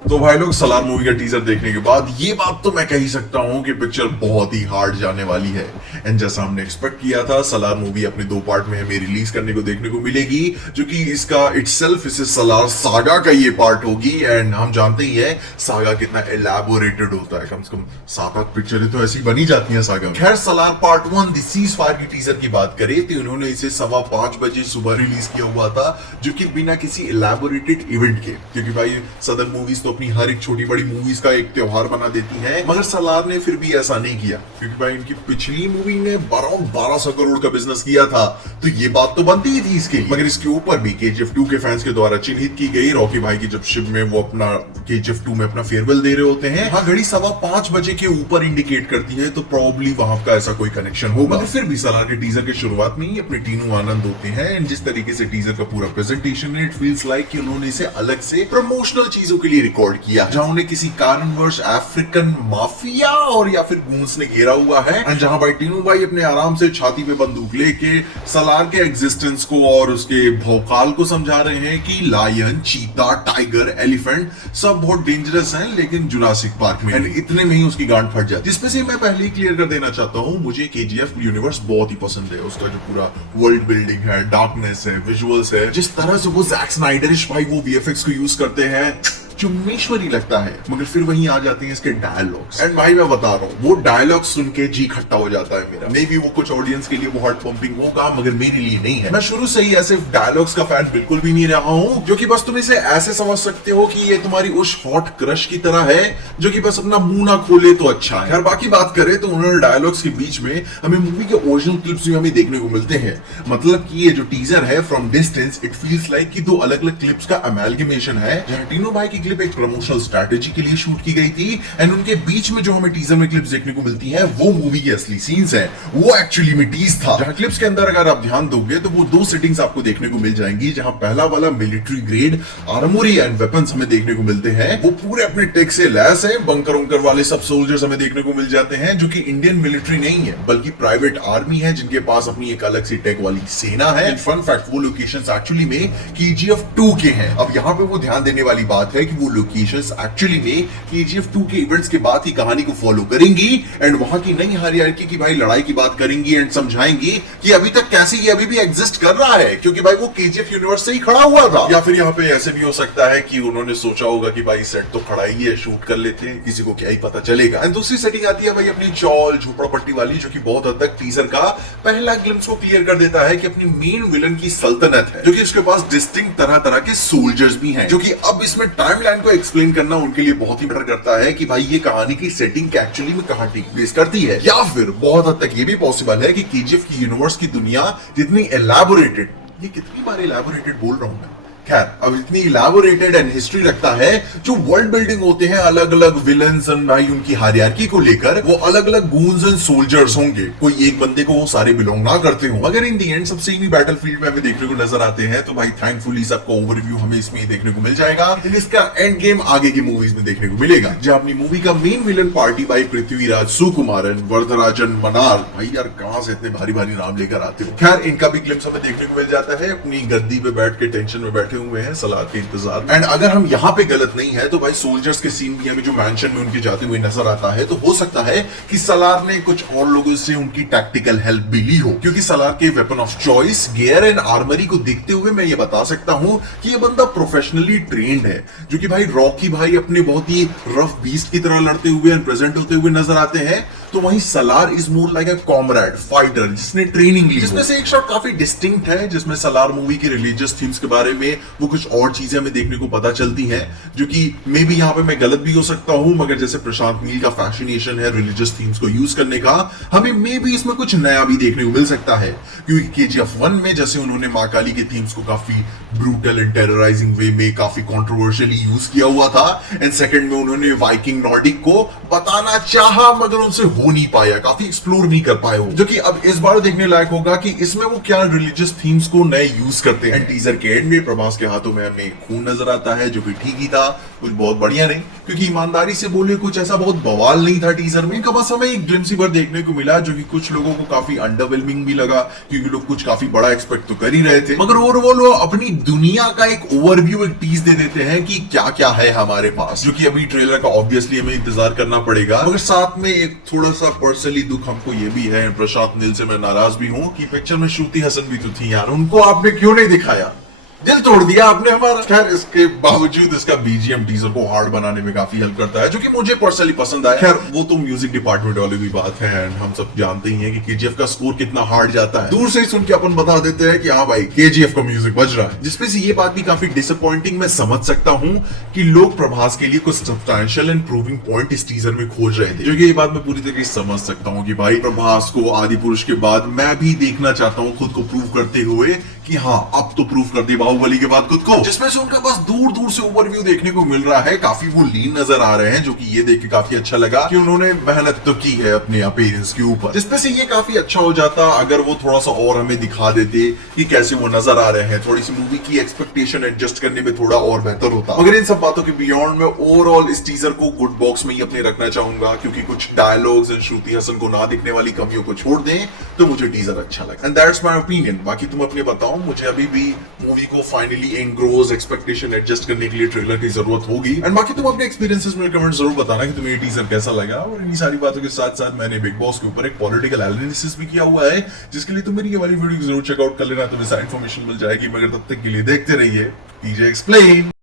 तो भाई लोग, सलार मूवी का टीजर देखने के बाद ये बात तो मैं कह ही सकता हूँ कि पिक्चर बहुत ही हार्ड जाने वाली है। एंड जैसा हमने एक्सपेक्ट किया था, सलार मूवी अपने 2 पार्ट में हमें रिलीज करने को देखने को मिलेगी, जो कि इसका इटसेल्फ इसे सलार सागा का ये पार्ट होगी। एंड हम जानते ही है सागा कितना एलैबोरेटेड होता है, कम से कम 7-8 पिक्चरें तो ऐसी बनी जाती हैं सागा में। खैर, Salaar part 1 the cease fire की टीजर की बात करें तो उन्होंने इसे 5:15 बजे सुबह रिलीज किया हुआ था, जो कि बिना किसी एलैबोरेटेड इवेंट के, क्योंकि भाई सदर मूवीज तो अपनी हर एक छोटी बड़ी मूवीज का एक त्योहार बना देती है, मगर सलार ने फिर भी ऐसा नहीं किया, क्योंकि भाई इनकी पिछली मूवी ने अराउंड 1200 करोड़ का बिजनेस किया था, तो ये बात तो बनती ही थी इसके लिए। मगर इसके ऊपर भी KGF 2 के फैंस के द्वारा चिन्हित की गई रॉकी भाई की जब शिप में वो अपना KGF 2 में अपना फेयरवेल दे रहे होते हैं, हाँ घड़ी 5:15 बजे के ऊपर इंडिकेट करती है, तो प्रॉब्ली वहां का ऐसा कोई कनेक्शन होगा। मगर फिर भी सलार के टीजर के शुरुआत में ही अपने टीनू आनंद होते हैं, एंड जिस तरीके से टीजर का पूरा प्रेजेंटेशन है, इट फील्स लाइक कि उन्होंने इसे अलग से प्रमोशनल चीजों के लिए रिकॉर्ड किया, जहां उन्हें किसी कारणवश अफ्रीकन माफिया और या फिर गूंस ने घेरा हुआ है, एंड जहां भाई टीनू भाई अपने आराम से छाती पे बंदूक लेके सलार के एग्जिस्टेंस को और उसके भौकाल को समझा रहे हैं कि लायन, चीता, टाइगर, एलिफेंट सब बहुत डेंजरस हैं, लेकिन जुरासिक पार्क में, एंड इतने में ही उसकी गांड फट जाती है। जिसमें से मैं पहले ही क्लियर कर देना चाहता हूं, मुझे KGF यूनिवर्स बहुत ही पसंद है। उसका जो पूरा वर्ल्ड बिल्डिंग है, डार्कनेस है, विजुअल्स है, जिस तरह से वो जैक स्नाइडरिश भाई वो VFX को यूज करते हैं, चुम्मेश्वरी लगता है। मगर फिर वहीं आ जाते हैं इसके डायलॉग्स, एंड भाई मैं बता रहा हूँ, वो डायलॉग सुन के जी खट्टा हो जाता है मेरा। मे बी वो कुछ ऑडियंस के लिए वो हार्ट पंपिंग होगा, मगर मेरे लिए नहीं है। मैं शुरू से ही ऐसे डायलॉग्स का फैन बिल्कुल भी नहीं रहा हूँ, जो कि बस तुम इसे ऐसे समझ सकते हो कि ये तुम्हारी उस हॉट क्रश की तरह है, जो कि बस अपना मुंह ना खोले तो अच्छा है। खैर, बाकी बात करें तो उन्होंने डायलॉग्स के बीच में हमें मूवी के ओरिजिनल क्लिप्स भी हमें देखने को मिलते हैं। मतलब कि ये जो टीजर है, from distance it feels like कि 2 अलग अलग क्लिप्स का अमेलगेमेशन है, जहां टीनू भाई की क्लिप एक प्रमोशनल स्ट्रैटेजी के लिए शूट की गई थी, एंड उनके बीच में जो हमें टीजर में क्लिप्स देखने को मिलती है, वो मूवी के असली सीन्स हैं। वो एक्चुअली में टीज था, जहां क्लिप्स के अंदर अगर आप ध्यान दोगे तो वो 2 सेटिंग्स आपको देखने को मिल जाएंगी, जहां पहला वाला military grade Armori and weapons हमें देखने को मिलते हैं, वो पूरे अपने टेक से लैस है। बंकर उंकर वाले सब सोल्जर्स हमें देखने को मिल जाते हैं, जो कि इंडियन मिलिट्री नहीं है, बल्कि प्राइवेट आर्मी है, जिनके पास अपनी एक अलग सी टेक वाली सेना है। फन फैक्ट, वो लोकेशंस एक्चुअली में KGF 2 के हैं। अब यहाँ पे वो ध्यान देने वाली बात है कि वो लोकेशंस एक्चुअली में KGF 2 के इवेंट्स के बाद ही कहानी को फॉलो करेंगी, एंड वहां की नई हायरार्की की भाई लड़ाई की बात करेंगी, एंड समझाएंगी कि अभी तक कैसे ये अभी भी एग्जिस्ट कर रहा है, क्योंकि भाई वो KGF यूनिवर्स से ही खड़ा हुआ था। या फिर यहाँ पे ऐसे भी हो सकता है कि उन्होंने सोचा होगा कि भाई सेट तो खड़ा ही है, शूट कर लेते हैं, किसी को क्या ही पता चलेगा। एंड दूसरी सेटिंग आती है भाई अपनी चौल झोपड़पट्टी वाली, जो कि बहुत हद तक टीजर का पहला ग्लिम्स को क्लियर कर देता है कि अपनी मेन विलन की सल्तनत है, जो कि उसके पास डिस्टिंक्ट तरह तरह के सोल्जर्स भी हैं, जो कि अब इसमें टाइमलाइन को एक्सप्लेन करना उनके लिए बहुत ही मैटर करता है कि भाई ये कहानी की सेटिंग एक्चुअली में कहां टेक प्लेस करती है। या फिर बहुत हद तक ये भी पॉसिबल है कि KGF की यूनिवर्स की दुनिया जितनी एलैबोरेटेड, ये कितनी बार एलैबोरेटेड बोल रहा हूं मैं, खैर अब इतनी इलैबोरेटेड एंड हिस्ट्री रखता है, जो वर्ल्ड बिल्डिंग होते हैं अलग अलग विलन्स एंड भाई उनकी हायरार्की को लेकर, वो अलग अलग गून्स एंड सोल्जर्स होंगे, कोई एक बंदे को वो सारे बिलोंग ना करते हो, मगर इन दी एंड सब सेम ही बैटलफील्ड में हमें देखने को नजर आते हैं। तो भाई थैंकफुली सबका ओवरव्यू हमें इसमें ही देखने को मिल जाएगा, इसका एंड गेम आगे की मूवीज में देखने को मिलेगा, जहां अपनी मूवी का मेन विलन पार्टी भाई पृथ्वीराज सुकुमारन, वरदराजन मनार, भाई यार कहां से इतने भारी भारी नाम लेकर आते हो। खैर, इनका भी ग्लिम्स हमें देखने को मिल जाता है, अपनी गद्दी पे बैठ के टेंशन में बैठे हुए हैं सलार के इंतजार। एंड अगर हम यहाँ पे गलत नहीं है तो भाई सोल्जर्स के सीन भी हमें जो मैंशन में उनके जाते हुए नजर आता है, तो हो सकता है कि सलार ने कुछ और लोगों से उनकी टैक्टिकल हेल्प भी ली हो, क्योंकि सलार के weapon of choice, gear and armoury को देखते हुए मैं ये बता सकता हूं कि ये बंदा प्रोफेशनली ट्रेन्ड है, जो कि भाई रॉकी भाई अपने बहुत ही रफ बीस्ट की तरह लड़ते हुए एंड प्रेजेंट होते हुए नजर आते हैं, तो वहीं Salaar is more like a comrade fighter जिसने ट्रेनिंग ली। जिसमें से एक शॉट काफी डिस्टिंक्ट है, जिसमें सलार मूवी के रिलीजियस थीम्स के बारे में वो कुछ और चीजें हमें देखने को पता चलती हैं, जो कि मे बी यहाँ पे मैं गलत भी हो सकता हूं, मगर जैसे प्रशांत नील का फैसिनेशन है रिलीजियस थीम्स को यूज करने का, हमें मे बी इसमें कुछ नया भी देखने को मिल सकता है, क्योंकि KGF 1 में जैसे उन्होंने मां काली के थीम्स को काफी ब्रूटल एंड टेरराइजिंग वे में काफी कंट्रोवर्शियली यूज किया हुआ था, एंड सेकंड में उन्होंने वाइकिंग नॉर्डिक को बताना चाहा, मगर उनसे हो नहीं पाया, काफी एक्सप्लोर नहीं कर पाए हो, जो कि अब इस बार देखने लायक होगा कि इसमें वो क्या रिलीजियस थीम्स को नए यूज करते हैं। टीजर के एंड में प्रभास के हाथों में हमें खून नजर आता है, जो कि ठीक ही था, कुछ बहुत बढ़िया नहीं। क्योंकि ईमानदारी से बोले कुछ ऐसा बहुत बवाल नहीं था टीजर में, बस हमें एक ग्लिम्स ही भर देखने को मिला जो कि कुछ लोगों को काफी अंडरवेलमिंग भी लगा, क्योंकि लोग कुछ काफी बड़ा एक्सपेक्ट तो कर ही रहे थे। मगर ओवरऑल वो अपनी दुनिया का एक ओवरव्यू, एक टीज दे देते हैं कि क्या क्या है हमारे पास, जो कि अभी ट्रेलर का ऑब्वियसली हमें इंतजार करना पड़ेगा। मगर साथ में एक थोड़ा सा पर्सनली दुख हमको ये भी है, प्रशांत नील से मैं नाराज भी हूँ कि पिक्चर में श्रुति हसन भी तो थी यार, उनको आपने क्यों नहीं दिखाया, दिल तोड़ दिया आपने हमारा। खैर इसके बावजूद इसका बीजीएम टीजर को हार्ड बनाने में काफी हेल्प करता है, जो कि मुझे पर्सनली पसंद आया। खैर वो तो म्यूजिक डिपार्टमेंट वाली भी बात है, एंड हम सब जानते ही हैं कि केजीएफ का स्कोर कितना हार्ड जाता है। दूर से ही सुन के अपन बता देते हैं कि हाँ भाई केजीएफ का म्यूजिक बज रहा है, जिसपे से ये बात भी काफी डिसअपॉइंटिंग मैं समझ सकता हूँ कि लोग प्रभास के लिए कुछ सब्सटैंशियल एंड प्रूविंग पॉइंट इस टीजर में खोज रहे थे, जो कि ये बात मैं पूरी तरीके से समझ सकता हूँ कि भाई प्रभास को आदि पुरुष के बाद मैं भी देखना चाहता हूँ खुद को प्रूव करते हुए कि हाँ अब तो प्रूव कर दी बाहुबली के बाद खुद को, जिसमें से उनका बस दूर दूर से ओवरव्यू देखने को मिल रहा है। काफी वो लीन नजर आ रहे हैं, जो कि ये देख के काफी अच्छा लगा कि उन्होंने मेहनत तो की है अपने अपीयरेंस के ऊपर, जिसमें से ये काफी अच्छा हो जाता अगर वो थोड़ा सा और हमें दिखा देते कि कैसे वो नजर आ रहे हैं, थोड़ी सी मूवी की एक्सपेक्टेशन एडजस्ट करने में थोड़ा और बेहतर होता। मगर इन सब बातों के बियॉन्ड में ओवरऑल इस टीजर को गुड बॉक्स में ही अपने रखना चाहूंगा, क्योंकि कुछ डायलॉग्स एंड श्रुति हसन को ना दिखने वाली कमियों को छोड़ दें तो मुझे टीजर अच्छा लगा, एंड दैट्स माय ओपिनियन। बाकी तुम अपने बताओ, मुझे अभी भी मूवी को फाइनली एनग्रोज एक्सपेक्टेशन एडजस्ट करने के लिए ट्रेलर की जरूरत होगी, एंड बाकी तुम अपने एक्सपीरियंसेस में कमेंट जरूर बताना कि तुम्हें ये टीजर कैसा लगा। और इन्हीं सारी बातों के साथ साथ मैंने बिग बॉस के ऊपर एक पॉलिटिकल एनालिसिस भी किया हुआ है, जिसके लिए तुम मेरी ये वाली वीडियो जरूर चेकआउट कर लेना, तुम्हें सारी इन्फॉर्मेशन मिल जाएगी। मगर तब तक के लिए देखते रहिए टीजे एक्सप्लेन।